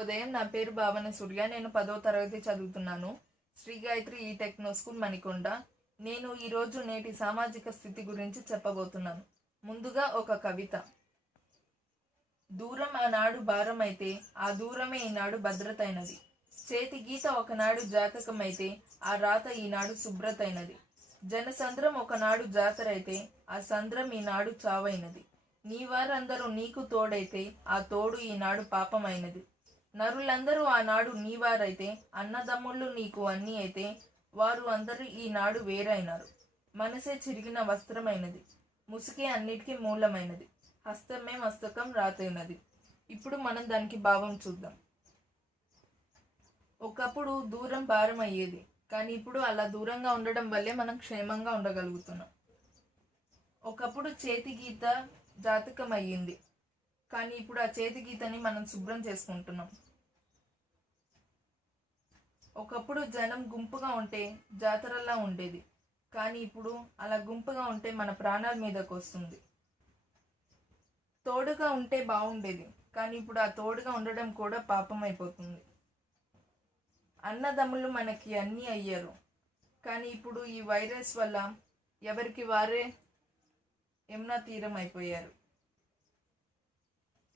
ఉదయం నా పేరు భావన సూర్య. నేను 10వ తరగతి చదువుతున్నాను. శ్రీ గాయత్రి ఈ టెక్నో స్కూల్ మణికొండ. నేను ఈరోజు నేటి సామాజిక స్థితి గురించి చెప్పబోతున్నాను. ముందుగా ఒక కవిత. దూరం ఆనాడు భారం అయితే ఆ దూరమే ఈనాడు భద్రత అయినది. చేతి గీత ఒకనాడు జాతకమైతే ఆ రాత ఈనాడు శుభ్రతైనది. జనసంద్రం ఒకనాడు జాతరైతే ఆ సంద్రం ఈనాడు చావైనది. నీవారందరూ నీకు తోడైతే ఆ తోడు ఈనాడు పాపమైనది. నరులందరూ ఆనాడు నీవారైతే అన్నదమ్ముళ్ళు నీకు అన్నీ అయితే వారు అందరూ ఈనాడు వేరైనారు. మనసే చిరిగిన వస్త్రమైనది, ముసుకే అన్నిటికీ మూలమైనది, హస్తమే మస్తకం రాతైనది. ఇప్పుడు మనం దానికి భావం చూద్దాం. ఒకప్పుడు దూరం భారం అయ్యేది, కానీ ఇప్పుడు అలా దూరంగా ఉండడం వల్లే మనం క్షేమంగా ఉండగలుగుతున్నాం. ఒకప్పుడు చేతి గీత జాతకం అయ్యింది, కానీ ఇప్పుడు ఆ చేతి గీతని మనం శుభ్రం చేసుకుంటున్నాం. ఒకప్పుడు జనం గుంపుగా ఉంటే జాతరలా ఉండేది, కానీ ఇప్పుడు అలా గుంపుగా ఉంటే మన ప్రాణాల మీదకు వస్తుంది. తోడుగా ఉంటే బాగుండేది, కానీ ఇప్పుడు ఆ తోడుగా ఉండడం కూడా పాపం అయిపోతుంది. అన్నదమ్ములు మనకి అన్నీ అయ్యారు, కానీ ఇప్పుడు ఈ వైరస్ వల్ల ఎవరికి వారే యమునా తీరం అయిపోయారు.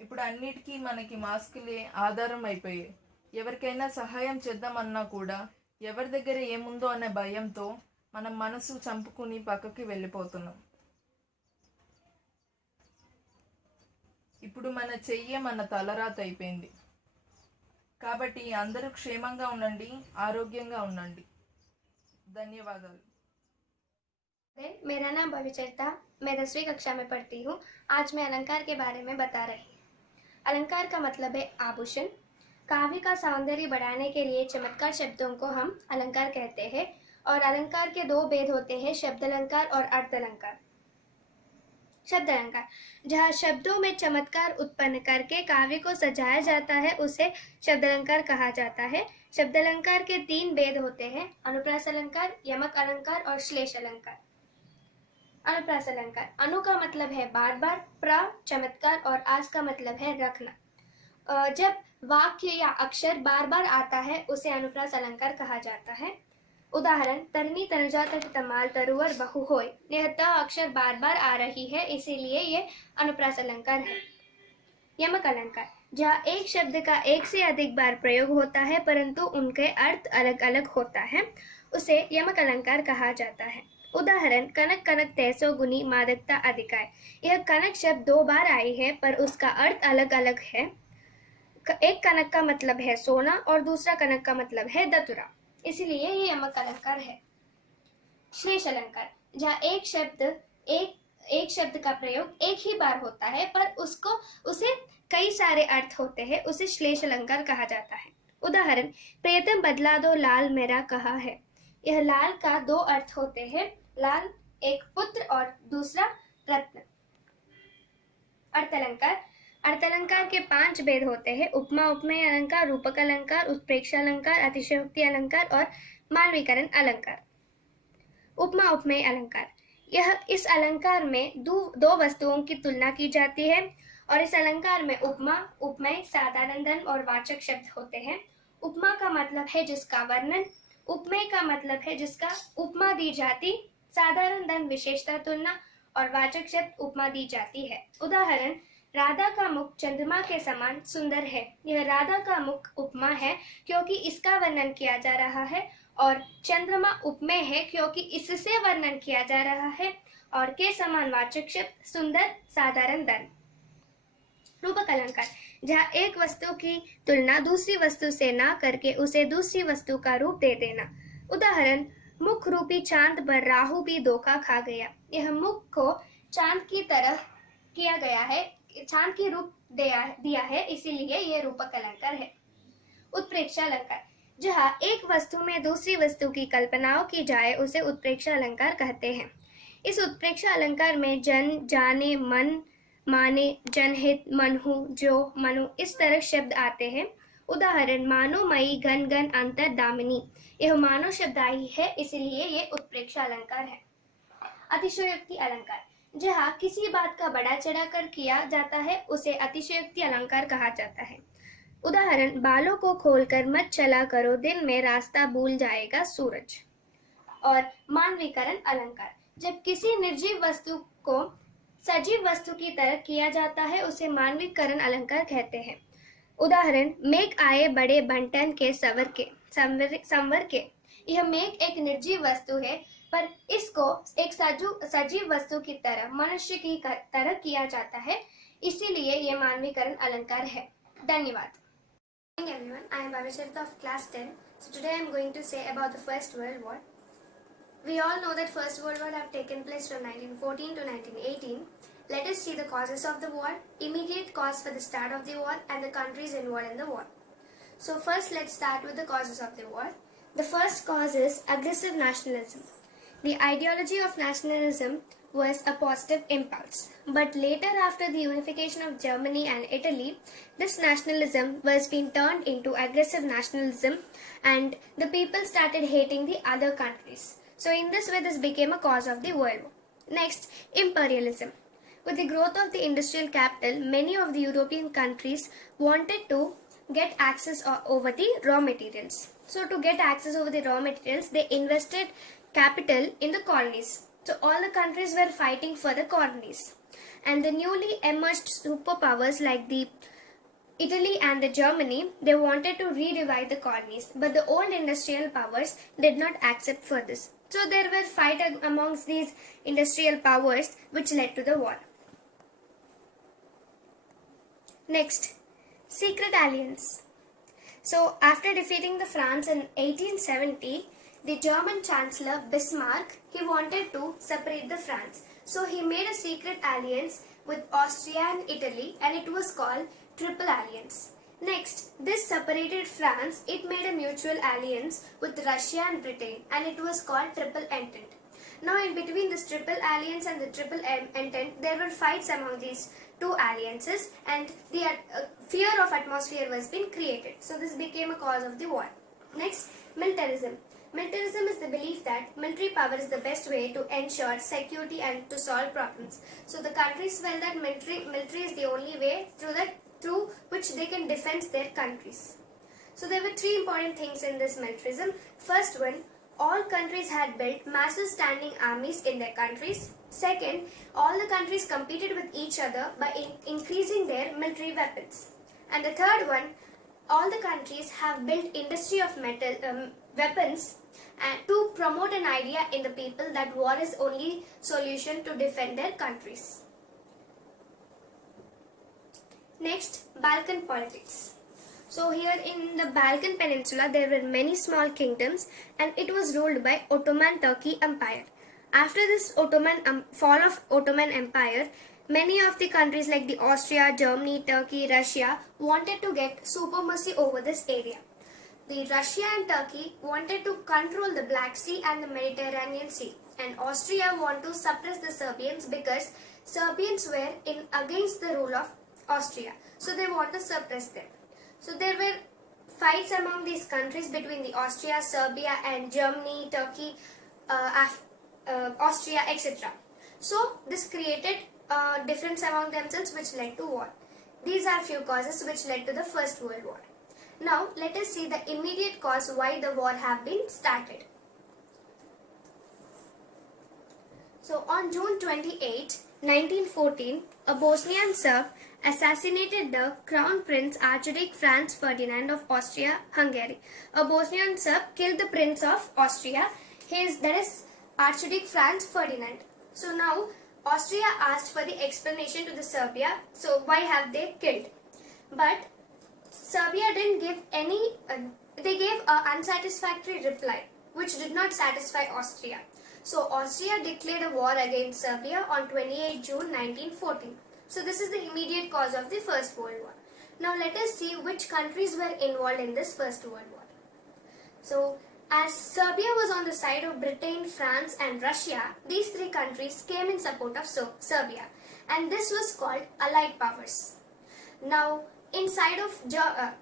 ఇప్పుడు అన్నిటికీ మనకి మాస్కులే ఆధారం అయిపోయాయి. ఎవరికైనా సహాయం చేద్దామన్నా కూడా ఎవరి దగ్గర ఏముందో అనే భయంతో మనం మనసు చంపుకుని పక్కకి వెళ్ళిపోతున్నాం. ఇప్పుడు మన చెయ్యే మన తలరాత అయిపోయింది. కాబట్టి అందరూ క్షేమంగా ఉండండి, ఆరోగ్యంగా ఉండండి. ధన్యవాదాలు. मेरा नाम भविचरिता, मैं 10वीं कक्षा में पढ़ती हूँ। आज मैं अलंकार के बारे में बता रही हूँ। अलंकार का मतलब है आभूषण। काव्य का सौंदर्य बढ़ाने के लिए चमत्कार शब्दों को हम अलंकार कहते हैं। और अलंकार के दो भेद होते हैं, शब्द अलंकार और अर्थ अलंकार। शब्द अलंकार जहाँ शब्दों में चमत्कार उत्पन्न करके काव्य को सजाया जाता है उसे शब्द अलंकार कहा जाता है। शब्द अलंकार के 3 भेद होते हैं, अनुप्रास अलंकार, यमक अलंकार और श्लेष अलंकार। अनुप्रास अलंकार, अनु का मतलब है बार बार, प्रा चमत्कार और आस का मतलब है रखना। जब वाक्य या अक्षर बार बार आता है उसे अनुप्रास अलंकार कहा जाता है। उदाहरण, तरनी तनुजा तक तमाल तरुवर बहु होय। यह त अक्षर बार बार आ रही है, इसीलिए ये अनुप्रास अलंकार है। यमक अलंकार, जहाँ एक शब्द का एक से अधिक बार प्रयोग होता है परंतु उनके अर्थ अलग अलग होता है, उसे यमक अलंकार कहा जाता है। उदाहरण, कनक कनक तैसो गुनी मादकता अधिकाय। यह कनक शब्द 2 बार आई है पर उसका अर्थ अलग अलग है। एक कनक का मतलब है सोना और दूसरा कनक का मतलब है दतुरा, इसलिए ये यमक अलंकार है। श्लेष अलंकार, जहाँ एक शब्द का प्रयोग एक ही बार होता है पर उसे कई सारे अर्थ होते हैं, उसे श्लेष अलंकार कहा जाता है। उदाहरण, प्रियतम बदला दो लाल मेरा कहा है। यह लाल का 2 अर्थ होते हैं, लाल एक पुत्र और दूसरा रत्न। अर्थ अलंकार, अर्थ अलंकार के 5 भेद होते हैं, उपमा उपमेय अलंकार, रूपक अलंकार, उत्प्रेक्षा अलंकार, अतिशयोक्ति अलंकार और मानवीकरण अलंकार। उपमा उपमेय अलंकार, यह इस अलंकार में दो वस्तुओं की तुलना की जाती है और इस अलंकार में उपमा उपमेय साधारण धन और वाचक शब्द होते हैं। उपमा का मतलब है जिसका वर्णन, उपमेय का मतलब है जिसका उपमा दी जाती, साधारण धन विशेषता तुलना और वाचक शब्द उपमा दी जाती है। उदाहरण, राधा का मुख चंद्रमा के समान सुंदर है। यह राधा का मुख उपमा है क्योंकि इसका वर्णन किया जा रहा है और चंद्रमा उपमेय है क्योंकि इससे वर्णन किया जा रहा है और के समान वाचक शब्द सुंदर साधारण धन। रूपक अलंकार, जहाँ एक वस्तु की तुलना दूसरी वस्तु से ना करके उसे दूसरी वस्तु का रूप दे देना। उदाहरण, मुख रूपी चांद पर राहु भी धोखा खा गया। यह मुख को चांद की तरह किया गया है, चांद की रूप दिया है, इसीलिए यह रूपक अलंकार है। उत्प्रेक्षा अलंकार, जहाँ एक वस्तु में दूसरी वस्तु की कल्पनाओं की जाए उसे उत्प्रेक्षा अलंकार कहते हैं। इस उत्प्रेक्षा अलंकार में जन, जाने, मन, माने, जनहित, मनहु, जो, मनु इस तरह शब्द आते हैं। उदाहरण, मानो मई घन घन अंतर दामिनी। यह मानो शब्द आई है, इसलिए ये उत्प्रेक्षा अलंकार है। अतिशयोक्ति अलंकार, जहाँ किसी बात का बड़ा चढ़ाकर किया जाता है उसे अतिशयोक्ति अलंकार कहा जाता है। उदाहरण, बालों को खोलकर मत चला करो, दिन में रास्ता भूल जाएगा सूरज। और मानवीकरण अलंकार, जब किसी निर्जीव वस्तु को सजीव वस्तु की तरह किया जाता है उसे मानवीकरण अलंकार कहते हैं। उदाहरण, मेघ आए बड़े बंटन के संवर के। यह मेघ एक निर्जीव वस्तु है पर इसको एक सजीव वस्तु की तरह, मनुष्य की तरह किया जाता है, इसीलिए यह मानवीकरण अलंकार है। धन्यवाद। Good morning everyone, I am Bhavicharita of class 10. So today I am going to say about the First World War. We all know that First World War have taken place from 1914 to 1918. Let us see the causes of the war, immediate cause for the start of the war, and the countries involved in the war. So first let's start with the causes of the war. The first cause is aggressive nationalism. The ideology of nationalism was a positive impulse, but later after the unification of Germany and Italy, this nationalism was being turned into aggressive nationalism and the people started hating the other countries. So in this way this became a cause of the World War. Next, imperialism. With the growth of the industrial capital, many of the European countries wanted to get access over the raw materials. So to get access over the raw materials, they invested capital in the colonies. So all the countries were fighting for the colonies. And the newly emerged superpowers like the Italy and the Germany, they wanted to revive the colonies, but the old industrial powers did not accept for this. So there were fight amongst these industrial powers which led to the war. Next, secret alliance. So after defeating the France in 1870, the German Chancellor Bismarck, he wanted to separate the France. So he made a secret alliance with Austria and Italy and it was called Triple Alliance. Next, this separated France, it made a mutual alliance with Russia and Britain and it was called Triple Entente. Now in between this Triple Alliance and the Triple Entente, there were fights among these two alliances and the fear of atmosphere was being created. So this became a cause of the war. Next, militarism. Militarism is the belief that military power is the best way to ensure security and to solve problems. So the countries felt that military is the only way through which they can defend their countries. So there were three important things in this militarism. First one, all countries had built massive standing armies in their countries. Second, all the countries competed with each other by increasing their military weapons. And the third one, all the countries have built industry of weapons and to promote an idea in the people that war is only solution to defend their countries. Next, Balkan politics. So here in the Balkan Peninsula there were many small kingdoms and it was ruled by Ottoman Turkey Empire. After this fall of Ottoman Empire, many of the countries like the Austria, Germany, Turkey, Russia wanted to get supremacy over this area. The Russia and Turkey wanted to control the Black Sea and the Mediterranean Sea, and Austria wanted to suppress the Serbians because Serbians were against the rule of Austria, so they want to suppress them. So there were fights among these countries between the Austria, Serbia and Germany, Turkey, Austria, etc. So this created difference among themselves which led to war. These are few causes which led to the First World War. Now let us see the immediate cause why the war have been started. So on June 28, 1914, a Bosnian Serb assassinated the Crown Prince Archduke Franz Ferdinand of Austria-Hungary. A Bosnian Serb killed the Prince of Austria, that is Archduke Franz Ferdinand. So now Austria asked for the explanation to the Serbia, so why have they killed? But Serbia didn't give any, they gave an unsatisfactory reply which did not satisfy Austria. So Austria declared a war against Serbia on 28 June 1914. So this is the immediate cause of the First World War. Now let us see which countries were involved in this First World War. So as Serbia was on the side of Britain, France and Russia, these three countries came in support of Serbia and this was called Allied Powers. Now inside of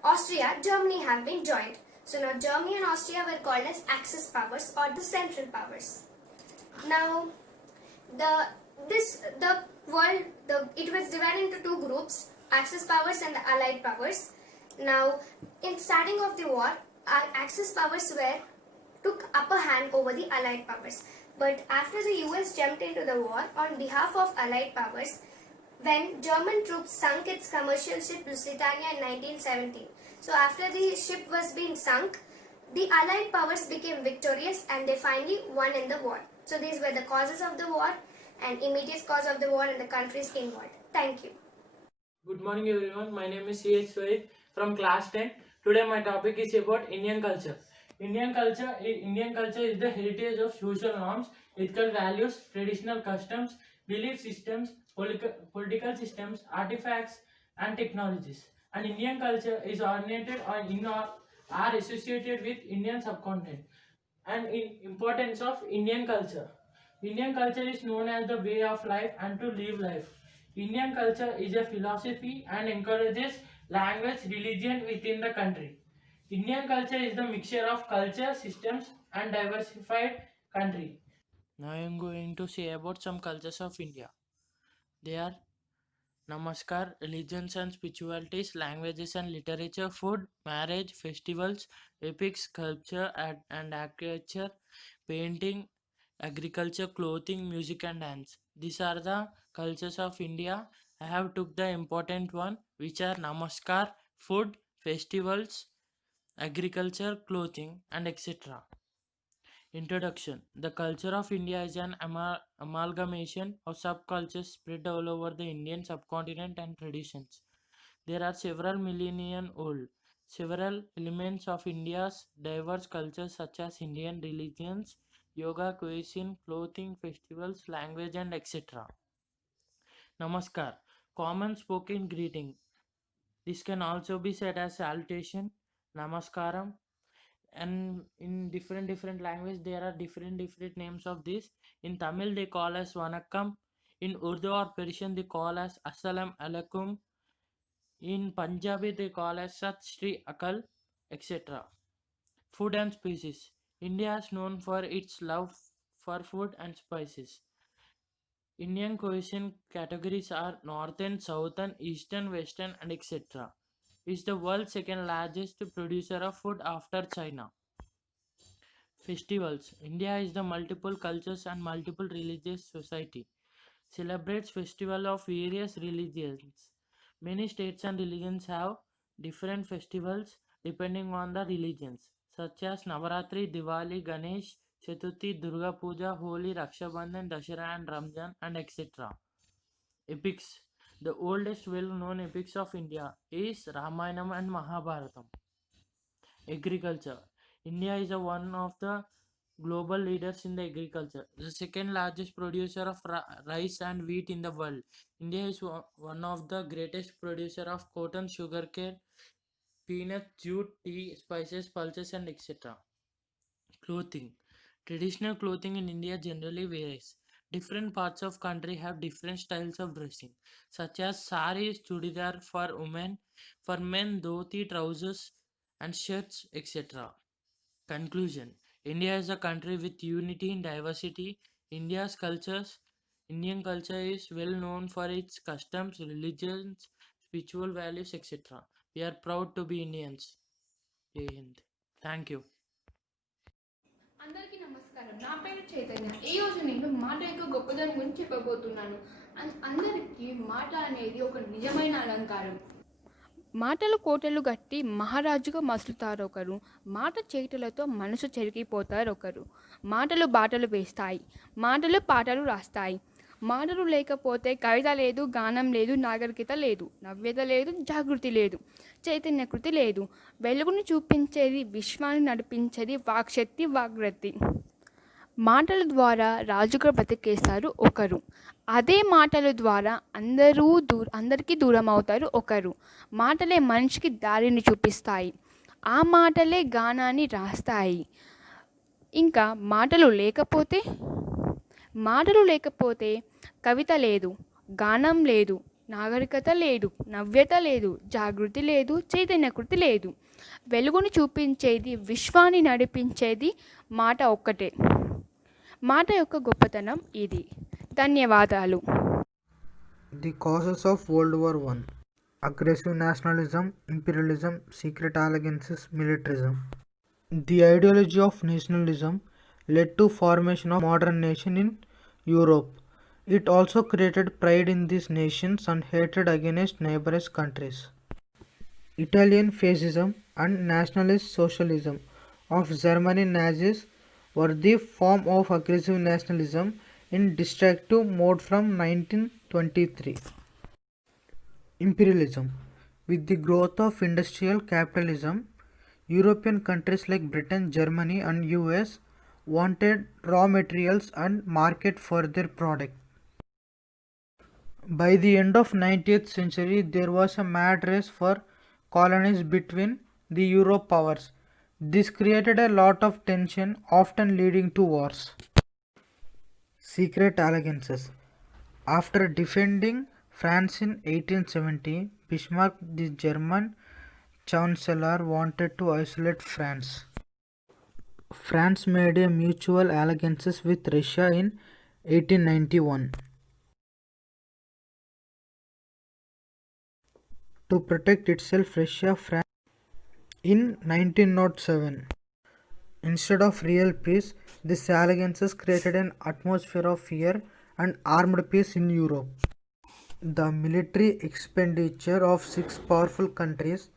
Austria, Germany have been joined. So now Germany and Austria were called as Axis powers or the Central Powers. Now it was divided into two groups, Axis powers and the Allied powers. Now, in starting of the war, our Axis powers took upper hand over the Allied powers. But after the US jumped into the war on behalf of Allied powers, when German troops sunk its commercial ship Lusitania in 1917. So after the ship was being sunk, the Allied powers became victorious and they finally won in the war. So these were the causes of the war and immediate cause of the war and the countries involved. Thank you. Good morning everyone, my name is C.H. Swaid from class 10. Today my topic is about Indian culture. Indian culture is the heritage of social norms, ethical values, traditional customs, belief systems, political systems, artifacts and technologies. And Indian culture is originated are associated with Indian subcontinent and in importance of Indian culture. Indian culture is known as the way of life and to live life. Indian culture is a philosophy and encourages language, religion within the country. Indian culture is the mixture of culture, systems, and diversified country. Now I am going to say about some cultures of India. They are Namaskar, religions and spiritualities, languages and literature, food, marriage, festivals, epics, sculpture and architecture, painting, agriculture, clothing, music and dance. These are the cultures of India. I have took the important one, which are Namaskar, food, festivals, agriculture, clothing and etc. Introduction. The culture of India is an amalgamation of subcultures spread all over the Indian subcontinent and traditions. There are several millennium old. Several elements of India's diverse cultures such as Indian religions, yoga, cuisine, clothing, festivals, language and etc. Namaskar. Common spoken greeting. This can also be said as salutation, namaskaram, and in different language there are different names of this. In Tamil they call as vanakkam, in Urdu or Persian they call as assalam alaikum, in Punjabi they call as sat shri akal, etc. Food and spices. India is known for its love for food and spices. Indian cuisine categories are northern, southern, eastern, western and etc. Is the world's second largest producer of food after China. Festivals. India is the multiple cultures and multiple religious society. Celebrates festival of various religions. Many states and religions have different festivals depending on the religions, such as Navaratri, Diwali, Ganesh, Chaturthi, Durga Puja, Holi, Raksha Bandhan, Dashera and Ramjan and etc. Epics. The oldest well-known epics of India is Ramayana and Mahabharatam. Agriculture. India is one of the global leaders in the agriculture, the second largest producer of rice and wheat in the world. India is one of the greatest producer of cotton, sugarcane, peanut, jute, tea, spices, pulses and etc. Clothing. Traditional clothing in India generally varies. Different parts of country have different styles of dressing, such as saris, chudidar for women, for men dhoti, trousers and shirts, etc. Conclusion. India is a country with unity in diversity. Indian culture is well known for its customs, religions, spiritual values, etc. We are proud to be Indians. Jai Hind. Thank you. అందరికీ నమస్కారం. నా పేరు చైతన్య. ఈరోజు నేను మాట యొక్క గొప్పదనం గురించి చెప్పబోతున్నాను. అందరికీ మాట అనేది ఒక నిజమైన అలంకారం. మాటలు కోటలు గట్టి మహారాజుగా మసులుతారు ఒకరు, మాట చేతులతో మనసు చెరిగిపోతారు ఒకరు. మాటలు బాటలు వేస్తాయి, మాటలు పాటలు రాస్తాయి. మాటలు లేకపోతే కవిత లేదు, గానం లేదు, నాగరికత లేదు, నవ్యత లేదు, జాగృతి లేదు, చైతన్యకృతి లేదు. వెలుగును చూపించేది, విశ్వాన్ని నడిపించేది వాక్శక్తి, వాగ్రతి. మాటల ద్వారా రాజుగా బ్రతికేస్తారు ఒకరు, అదే మాటల ద్వారా అందరికీ దూరం అవుతారు ఒకరు. మాటలే మనిషికి దారిని చూపిస్తాయి, ఆ మాటలే గానాన్ని రాస్తాయి. ఇంకా మాటలు లేకపోతే కవిత లేదు, గానం లేదు, నాగరికత లేదు, నవ్యత లేదు, జాగృతి లేదు, చైతన్యకృతి లేదు. వెలుగును చూపించేది, విశ్వాన్ని నడిపించేది మాట ఒక్కటే. మాట యొక్క గొప్పతనం ఇది. ధన్యవాదాలు. The causes of World War I. aggressive nationalism, imperialism, secret alliances, militarism. The ideology of nationalism led to formation of modern nation in Europe. It also created pride in these nations and hatred against neighboring countries. Italian fascism and nationalist socialism of Germany Nazis were the form of aggressive nationalism in destructive mode from 1923. Imperialism. With the growth of industrial capitalism, European countries like Britain, Germany, and US wanted raw materials and market for their product. By the end of 19th century, there was a mad race for colonies between the Europe powers. This created a lot of tension, often leading to wars. Secret alliances. After defending France in 1870, Bismarck, the German Chancellor, wanted to isolate France. France made a mutual alliances with Russia in 1891. To protect itself, Russia France in 1907. Instead of real peace, these alliances created an atmosphere of fear and armed peace in Europe. The military expenditure of six powerful countries,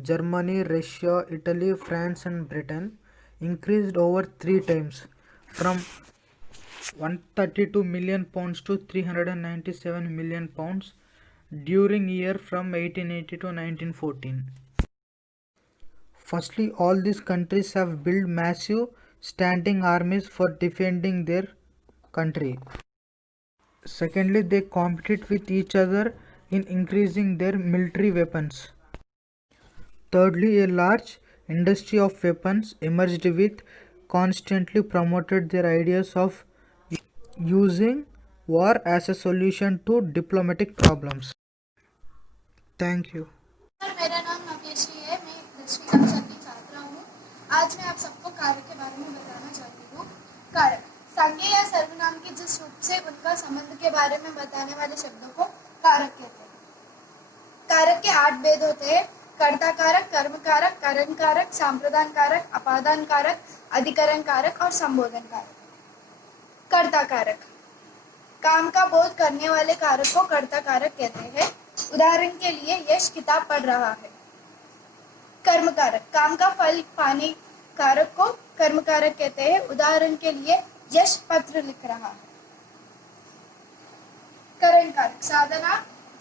Germany, Russia, Italy, France, and Britain, increased over 3 times, from £132 million to £397 million during year from 1880 to 1914. Firstly, all these countries have built massive standing armies for defending their country. Secondly, they compete with each other in increasing their military weapons. Thirdly, a large industry of weapons emerged with constantly promoted their ideas of using war as a solution to diplomatic problems. Thank you. मेरा नाम नव्यश्री है। मैं 10वीं कक्षा की छात्रा हूँ। आज मैं आप सबको कारक के बारे में बताना चाहती हूँ। कारक संज्ञा या सर्वनाम के जिस रूप से उनका संबंध के बारे में बताने वाले शब्दों को कारक कहते हैं। कारक के 8 भेद होते हैं: कर्ता कारक, कर्म कारक, करण कारक, संप्रदान कारक, अपादान कारक, अधिकरण कारक और संबोधन कारक। कर्ता कारक काम का बोध करने वाले कारक को कर्ता कारक कहते हैं। उदाहरण के लिए, यश किताब पढ़ रहा है। कर्म कारक काम का फल पाने कारक को कर्म कारक कहते हैं। उदाहरण के लिए, यश पत्र लिख रहा है। करण कारक साधना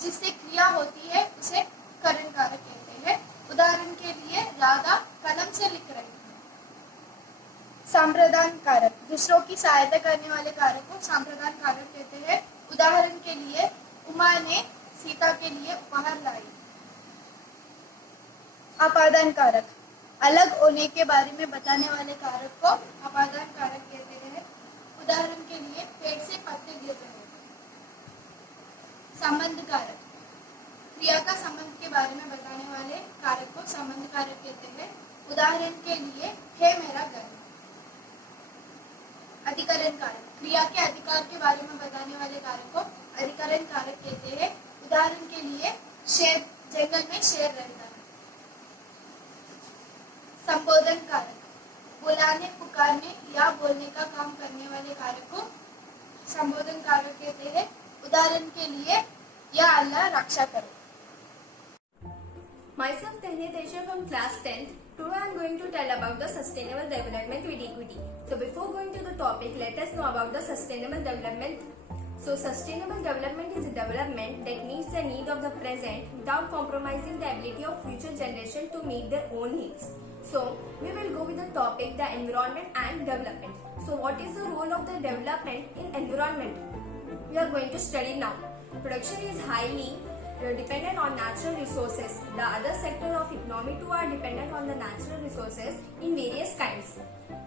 जिससे क्रिया होती है उसे करण कारक कहते हैं। उदाहरण के लिए, राधा कलम से लिख रही है। संप्रदान कारक दूसरों की सहायता करने वाले कारक को संप्रदान कारक कहते हैं। उदाहरण के लिए, उमा ने सीता के लिए उपहार लाई। अपादान कारक अलग होने के बारे में बताने वाले कारक को अपादान कारक कहते हैं। उदाहरण के लिए, पेड़ से पत्ते गिर रहे हैं। संबंध कारक क्रिया का संबंध के बारे में बताने वाले कारक को संबंध कारक कहते हैं। उदाहरण के लिए, है मेरा घर। अधिकरण कारक क्रिया के अधिकार के बारे में बताने वाले कारक को अधिकरण कारक कहते हैं। उदाहरण के लिए, शेर जंगल में शेर रहता है। संबोधन कारक बुलाने, पुकारने या बोलने का काम करने वाले कारक को संबोधन कारक कहते हैं। उदाहरण के लिए, या अल्लाह रक्षा करो। Myself Tehne Tesha from class 10th. Today I am going to tell about the sustainable development with equity. So before going to the topic, let us know about the sustainable development. So sustainable development is a development that meets the need of the present without compromising the ability of future generation to meet their own needs. So we will go with the topic, the environment and development. So what is the role of the development in environment? We are going to study now. Production is highly dependent on natural resources. The other sector of economy too are dependent on the natural resources in various kinds.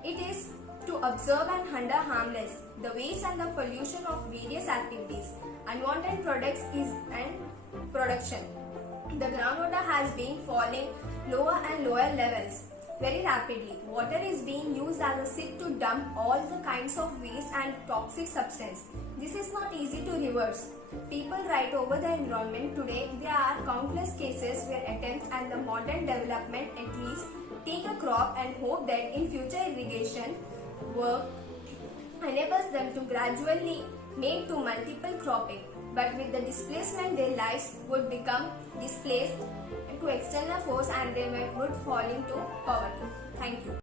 It is to observe and handle harmless the waste and the pollution of various activities. Unwanted products is and production. The groundwater has been falling lower and lower levels very rapidly. Water is being used as a sink to dump all the kinds of waste and toxic substance. This is not easy to reverse. People write over the environment. Today, there are countless cases where attempts and the modern development at least take a crop and hope that in future irrigation work enables them to gradually make to multiple cropping. But with the displacement, their lives would become displaced to external force and they would fall into poverty. Thank you.